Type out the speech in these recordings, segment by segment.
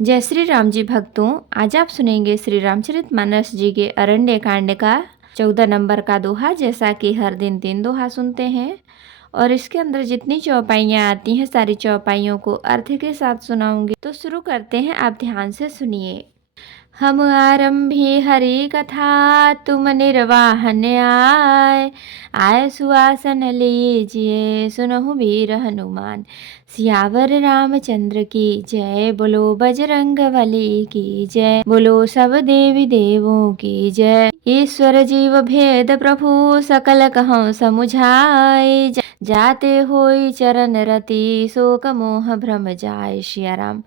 जय श्री राम जी भक्तों, आज आप सुनेंगे श्री रामचरितमानस जी के अरण्य कांड का 14 नंबर का दोहा। जैसा कि हर दिन 3 दोहा सुनते हैं और इसके अंदर जितनी चौपाइयाँ आती हैं सारी चौपाइयों को अर्थ के साथ सुनाऊंगी। तो शुरू करते हैं, आप ध्यान से सुनिए। हम आरंभी हरि कथा, तुम निर्वाहन आए। आय सुआसन लीजिए, सुनहु वीर हनुमान। सियावर रामचंद्र की जय, बोलो बजरंग बली की जय, बोलो सब देवी देवों की जय। ईश्वर जीव भेद प्रभु, सकल कहौं समुझाए। जाते होई चरण रति, शोक मोह भ्रम जाय। सिया राम।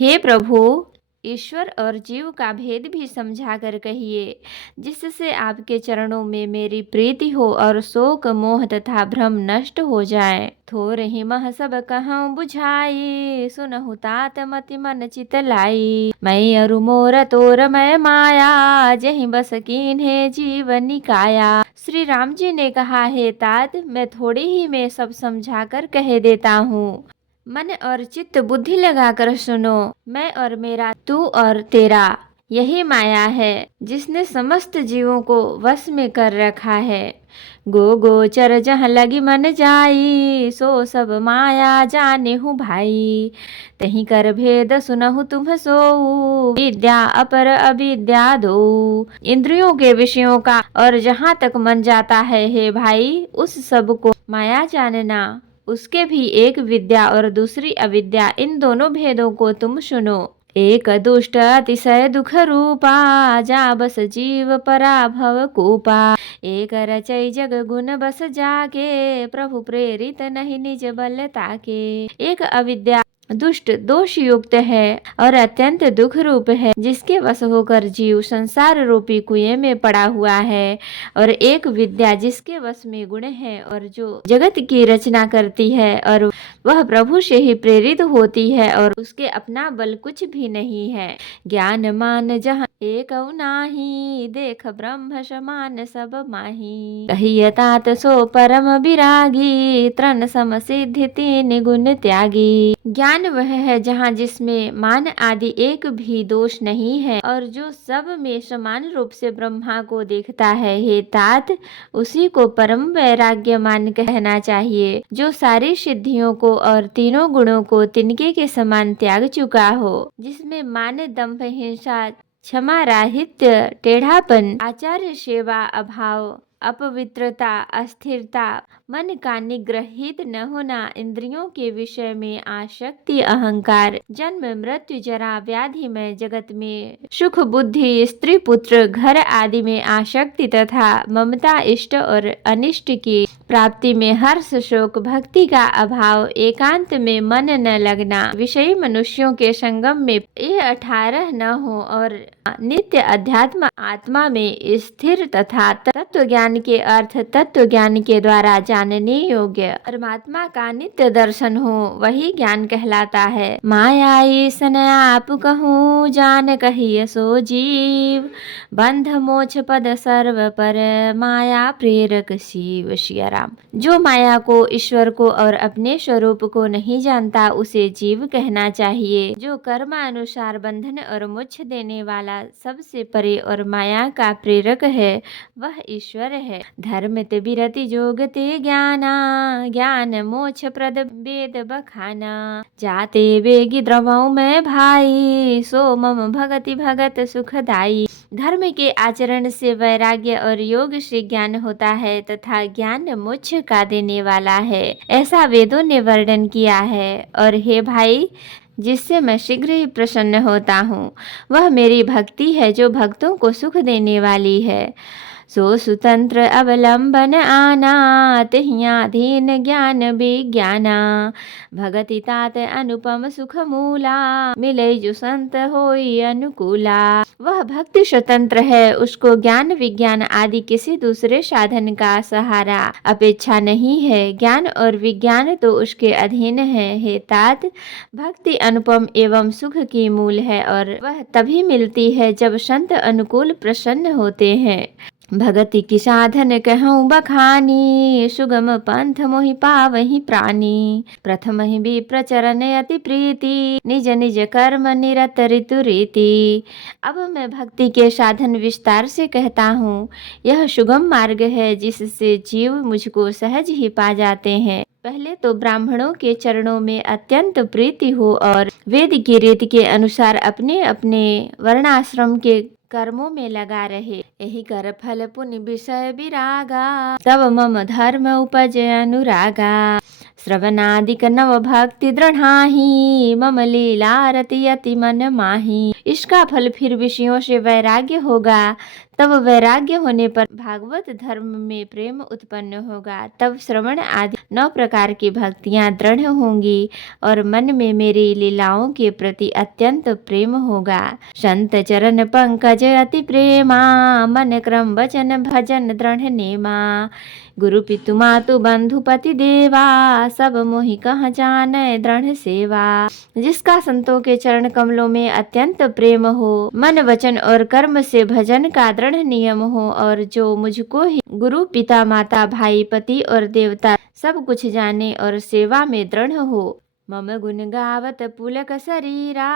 हे प्रभु, ईश्वर और जीव का भेद भी समझा कर कहिए, जिससे आपके चरणों में मेरी प्रीति हो और शोक मोह तथा भ्रम नष्ट हो जाए। थोर ही मह सब कहूँ बुझाई, सुनहु तात मति मन चित लाई। मैं अरु मोर तोर मैं माया, जहि बस कीन्हे जीवन निकाया। श्री राम जी ने कहा, हे तात, मैं थोड़ी ही में सब समझा कर कह देता हूँ। मन और चित्त बुद्धि लगाकर सुनो। मैं और मेरा, तू और तेरा, यही माया है जिसने समस्त जीवों को वश में कर रखा है। गो गोचर जहाँ लगी मन जाई, सो सब माया जाने हूँ भाई। तहीं कर भेद सुनहु तुम सोऊ, विद्या अपर अविद्या दो। इंद्रियों के विषयों का और जहाँ तक मन जाता है, हे भाई, उस सब को माया जानना। उसके भी एक विद्या और दूसरी अविद्या, इन दोनों भेदों को तुम सुनो। एक दुष्ट अतिशय दुख रूपा, जा बस जीव पराभव कूपा। एक रचई जग गुण बस जाके, प्रभु प्रेरित नहीं निज बल ताके। एक अविद्या दुष्ट दोष युक्त है और अत्यंत दुख रूप है, जिसके वश होकर जीव संसार रूपी कुएं में पड़ा हुआ है। और एक विद्या जिसके वश में गुण है और जो जगत की रचना करती है, और वह प्रभु से ही प्रेरित होती है और उसके अपना बल कुछ भी नहीं है। ज्ञान मान जहाँ एक नाही, देख ब्रह्म समान सब माही। कहिए तात सो परम विरागी, तृण सम सिद्धि तीन गुण त्यागी। ज्ञान वह है जहाँ जिसमें मान आदि एक भी दोष नहीं है और जो सब में समान रूप से ब्रह्मा को देखता है। हे तात, उसी को परम वैराग्य मान कहना चाहिए, जो सारी सिद्धियों को और तीनों गुणों को तिनके के समान त्याग चुका हो। जिसमें मान, दंभ, हिंसा, क्षमा, राहित्य, टेढ़ापन, आचार्य सेवा, अभाव, अपवित्रता, अस्थिरता, मन का निग्रहित न होना, इंद्रियों के विषय में आसक्ति, अहंकार, जन्म मृत्यु जरा व्याधि में जगत में सुख बुद्धि, स्त्री पुत्र घर आदि में आसक्ति तथा ममता, इष्ट और अनिष्ट की प्राप्ति में हर्ष, शोक, भक्ति का अभाव, एकांत में मन न लगना, विषयी मनुष्यों के संगम में ये 18 न हो और नित्य अध्यात्म आत्मा में स्थिर तथा तत्व ज्ञान के अर्थ तत्व ज्ञान के द्वारा जानने योग्य परमात्मा का नित्य दर्शन हो, वही ज्ञान कहलाता है। माया ईसन आप कहूँ, जान कहिए सो जीव। बंध मोक्ष पद सर्व पर, माया प्रेरक शिव। सिया राम। जो माया को, ईश्वर को और अपने स्वरूप को नहीं जानता, उसे जीव कहना चाहिए। जो कर्मानुसार बंधन और मोक्ष देने वाला, सबसे परे और माया का प्रेरक है, वह ईश्वर है। धर्म ते विरति जोग ते ज्ञाना, ज्ञान मोक्ष प्रद वेद बखाना। जाते वेगी द्रवौ में भाई, सो मम भगति भगत सुखदाई। धर्म के आचरण से वैराग्य और योग से ज्ञान होता है तथा ज्ञान मोक्ष का देने वाला है, ऐसा वेदों ने वर्णन किया है। और हे भाई, जिससे मैं शीघ्र ही प्रसन्न होता हूँ, वह मेरी भक्ति है जो भक्तों को सुख देने वाली है। सो सुतंत्र अवलंबन आना, तिहियाधीन ज्ञान विज्ञाना। भगति तात अनुपम सुख मूला, मिले जो संत होई अनुकूला। वह भक्ति स्वतंत्र है, उसको ज्ञान विज्ञान आदि किसी दूसरे साधन का सहारा अपेक्षा नहीं है। ज्ञान और विज्ञान तो उसके अधीन है। हे तात, भक्ति अनुपम एवं सुख की मूल है और वह तभी मिलती है जब संत अनुकूल प्रसन्न होते हैं। भगति की साधन कहूँ बखानी, सुगम पंथ मोहि पावहि प्राणी। प्रथम ही भी प्रचरण अति प्रीति, निज निज कर्म निरत ऋतु रीति। अब मैं भक्ति के साधन विस्तार से कहता हूँ। यह सुगम मार्ग है जिससे जीव मुझको सहज ही पा जाते हैं। पहले तो ब्राह्मणों के चरणों में अत्यंत प्रीति हो और वेद की रीति के अनुसार अपने अपने वर्णाश्रम के कर्मों में लगा रहे। यही कर फल पुण्य विषय विरागा, तब मम धर्म उपजय अनुरागा। श्रवणादिक नव भक्ति दृढ़ाही, मम लीला रति अति मन माही। इसका फल फिर विषयों से वैराग्य होगा, तब वैराग्य होने पर भागवत धर्म में प्रेम उत्पन्न होगा। तब श्रवण आदि 9 प्रकार की भक्तियां दृढ़ होंगी और मन में मेरी लीलाओं के प्रति अत्यंत प्रेम होगा। संत चरण पंकज अति प्रेमा, मन क्रम वचन भजन दृढ़ नेमा। गुरु पितु मातु बंधु पति देवा, सब मोहि कह जाने दृढ़ सेवा। जिसका संतों के चरण कमलों में अत्यंत प्रेम हो, मन वचन और कर्म से भजन का दृढ़ नियम हो, और जो मुझको ही गुरु पिता माता भाई पति और देवता सब कुछ जाने और सेवा में दृढ़ हो। मम गुण गावत पुलक शरीरा,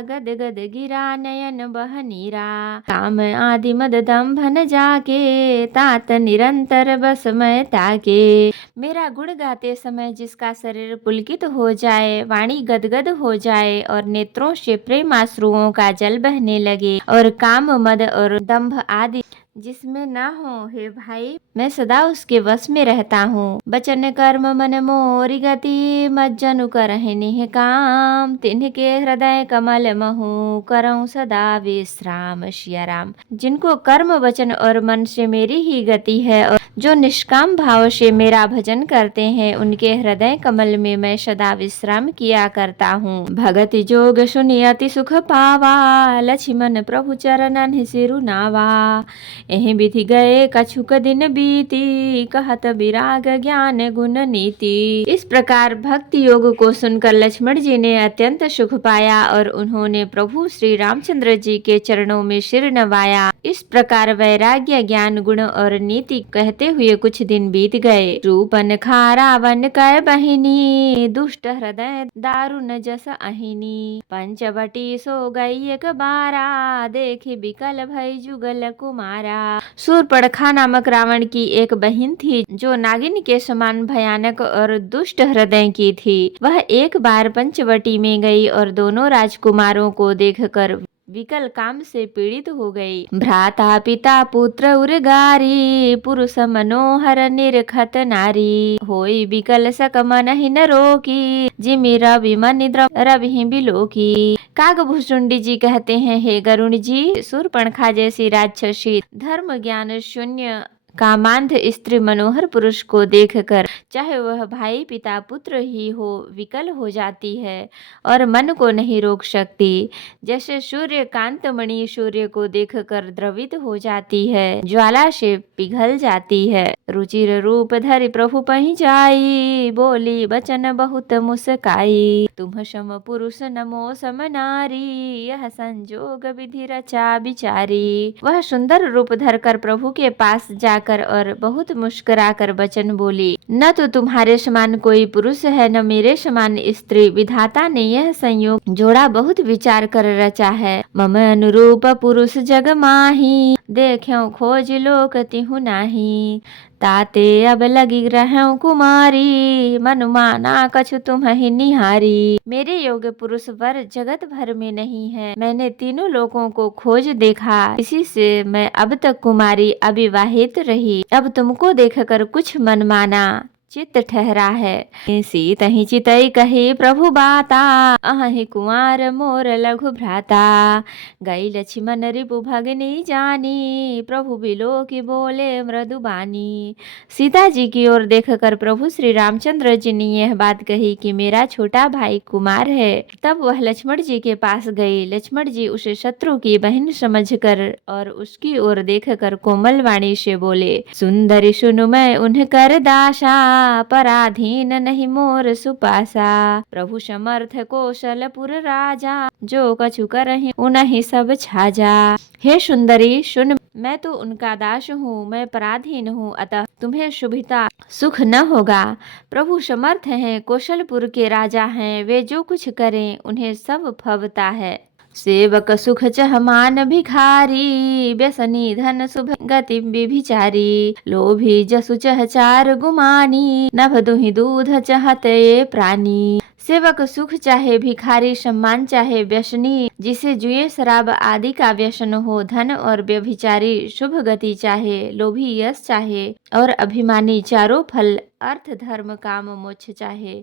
गद गद गिरा नयन बह नीरा। काम आदि मद दम्भ न जाके, तात निरंतर बस मैं ताके। मेरा गुण गाते समय जिसका शरीर पुलकित हो जाए, वाणी गदगद हो जाए और नेत्रों से प्रेमाश्रुओं का जल बहने लगे, और काम मद और दंभ आदि जिसमें ना हो, हे भाई मैं सदा उसके वश में रहता हूँ। बचन कर्म मन मोरी गति, मज्जनु करहि निह काम। तिन्ह के हृदय कमल महु, करऊं सदा विश्राम। सिया राम। जिनको कर्म वचन और मन से मेरी ही गति है और जो निष्काम भाव से मेरा भजन करते हैं, उनके हृदय कमल में मैं सदा विश्राम किया करता हूँ। भगति जोग सुनि अति सुख पावा, लक्ष्मण प्रभु चरणन सिरु नावा। एहि विधि गए कछुक दिन बीती, कहत विराग ज्ञान गुण नीति। इस प्रकार भक्ति योग को सुनकर लक्ष्मण जी ने अत्यंत सुख पाया और उन्होंने प्रभु श्री रामचंद्र जी के चरणों में सिर नवाया। इस प्रकार वैराग्य ज्ञान गुण और नीति कहते हुए कुछ दिन बीत गए। रूपन खा रावण कै बहिनी, दुष्ट हृदय दारुण जस अहिनी। पंचवटी सो गई एक बारा, देखी बिकल भई जुगल कुमारा। शूर्पणखा नामक रावण की एक बहन थी जो नागिन के समान भयानक और दुष्ट हृदय की थी। वह एक बार पंचवटी में गई और दोनों राजकुमारों को देखकर विकल काम से पीड़ित हो गई। भ्राता पिता पुत्र उर्गारी, पुरुष मनोहर निरखत नारी। होई विकल सक मन ही न रोकी, जिमि रवि मन रवि बिलोकी। कागभूषुंडी जी कहते हैं, हे गरुण जी, शूर्पणखा जैसी राक्षसी धर्म ज्ञान शून्य कामांध स्त्री मनोहर पुरुष को देखकर चाहे वह भाई पिता पुत्र ही हो विकल हो जाती है और मन को नहीं रोक सकती। जैसे सूर्य कांतमणि सूर्य को देखकर द्रवित हो जाती है, ज्वाला से पिघल जाती है। रुचिर रूप धरि प्रभु पहि जाई, बोली बचन बहुत मुस्काई। तुम सम पुरुष नमो सम नारी, यह संजोग विधि रचा बिचारी। वह सुंदर रूप धरकर प्रभु के पास जाकर और बहुत मुस्कुराकर वचन बोली, न तो तुम्हारे समान कोई पुरुष है, न मेरे समान स्त्री। विधाता ने यह संयोग जोड़ा बहुत विचार कर रचा है। मम अनुरूप पुरुष जग माही, देख्यो खोज लोक तिहु नाही। ताते अब लगी रहूं कुमारी, मन माना कछु तुम ही निहारी। मेरे योग्य पुरुष वर जगत भर में नहीं है, मैंने तीनों लोगों को खोज देखा, इसी से मैं अब तक कुमारी अविवाहित रही। अब तुमको देखकर कुछ मन माना चित्त ठहरा है। सीत ही चितई कही प्रभु बाता, अहि कुमार मोर लघु भ्राता। गई लक्ष्मण रिपु भगनी जानी, प्रभु बिलो की बोले मृदु बानी। सीता जी की ओर देखकर प्रभु श्री रामचंद्र जी ने यह बात कही कि मेरा छोटा भाई कुमार है। तब वह लक्ष्मण जी के पास गई। लक्ष्मण जी उसे शत्रु की बहन समझकर और उसकी ओर देखकर कोमल वाणी से बोले, सुंदरी सुनु मैं उन्ह कर दासा, पराधीन नहीं मोर सुपासा। प्रभु समर्थ कौशलपुर राजा, जो कछु करहि उनहि सब छाजा। हे सुंदरी सुन, मैं तो उनका दास हूँ, मैं पराधीन हूँ, अतः तुम्हें शुभिता सुख न होगा। प्रभु समर्थ हैं, कौशलपुर के राजा हैं, वे जो कुछ करें उन्हें सब फबता है। सेवक सुख चह मान भिखारी, व्यसनी धन शुभ गति विभिचारी। लोभी जसु चह चार गुमानी, नभ दुहि दूध चहते प्राणी। सेवक सुख चाहे, भिखारी सम्मान चाहे, व्यसनी जिसे जुए शराब आदि का व्यसन हो, धन और व्यभिचारी शुभ गति चाहे, लोभी यश चाहे और अभिमानी चारों फल अर्थ धर्म काम मोक्ष चाहे,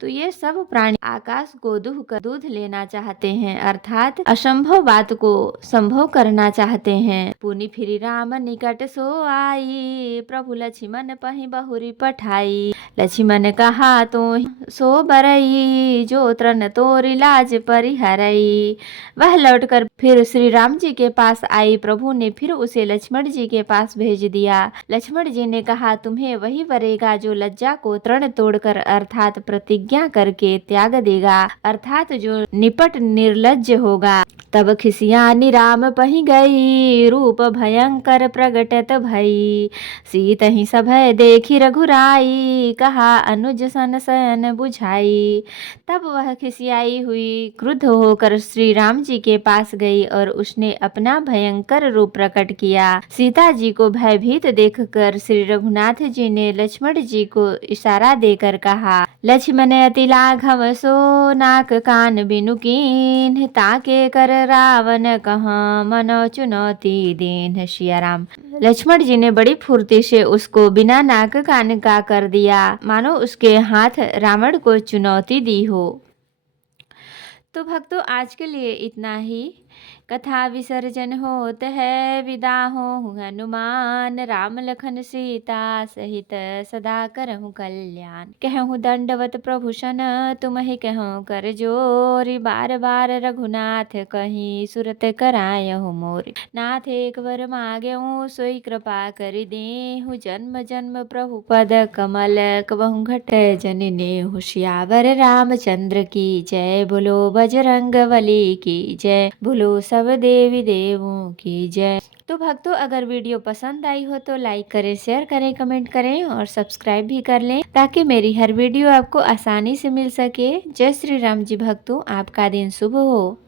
तो ये सब प्राणी आकाश को दुह कर दूध लेना चाहते हैं, अर्थात असंभव बात को संभव करना चाहते हैं। पुनि फिरी राम निकट सो आई, प्रभु लक्ष्मण पहि बहुरी पठाई। लक्ष्मण कहा तो सो बरई, जो तृण तोरी लाज परिहरई। वह लौटकर फिर श्री राम जी के पास आई। प्रभु ने फिर उसे लक्ष्मण जी के पास भेज दिया। लक्ष्मण जी ने कहा, तुम्हें वही वरेगा जो लज्जा को तृण तोड़कर अर्थात प्रतिज्ञा करके त्याग देगा, अर्थात जो निपट निर्लज्ज होगा। तब खिसियानी राम पहि गई, रूप भयंकर प्रगटत भई। सीतहि सभय देखी रघुराई, कहा अनुज सन शयन बुझाई। तब वह खिसियाई हुई क्रुद्ध होकर श्री राम जी के पास गई और उसने अपना भयंकर रूप प्रकट किया। सीता जी को भयभीत देखकर श्री रघुनाथ जी ने लक्ष्मण जी को इशारा देकर कहा, लक्ष्मण अति लाघव सो, नाक कान बिनु कीन्ह। ताके कर रावण कहाँ, मनो चुनौती दीन्ह। सिया राम। लक्ष्मण जी ने बड़ी फुर्ती से उसको बिना नाक कान का कर दिया, मानो उसके हाथ रावण को चुनौती दी हो। तो भक्तों, आज के लिए इतना ही। कथा विसर्जन होत है, विदा हो हनुमान। राम लखन सीता सहित सदा करहु कल्याण। कहूँ दंडवत प्रभु सन, तुम्हि कहूँ कर जोरी। बार बार रघुनाथ कहीं, सुरत करायहु मोरी। नाथ एक वर मांगेहूँ, सोई कृपा करि देहु। जन्म जन्म प्रभु पद कमल, कबहु घट जन नेहु। सियावर रामचंद्र की जय, बोलो बजरंग बली की जय, बोलो सब देवी देवों की जय। तो भक्तों, अगर वीडियो पसंद आई हो तो लाइक करें, शेयर करें, कमेंट करें और सब्सक्राइब भी कर लें, ताकि मेरी हर वीडियो आपको आसानी से मिल सके। जय श्री राम जी भक्तों, आपका दिन शुभ हो।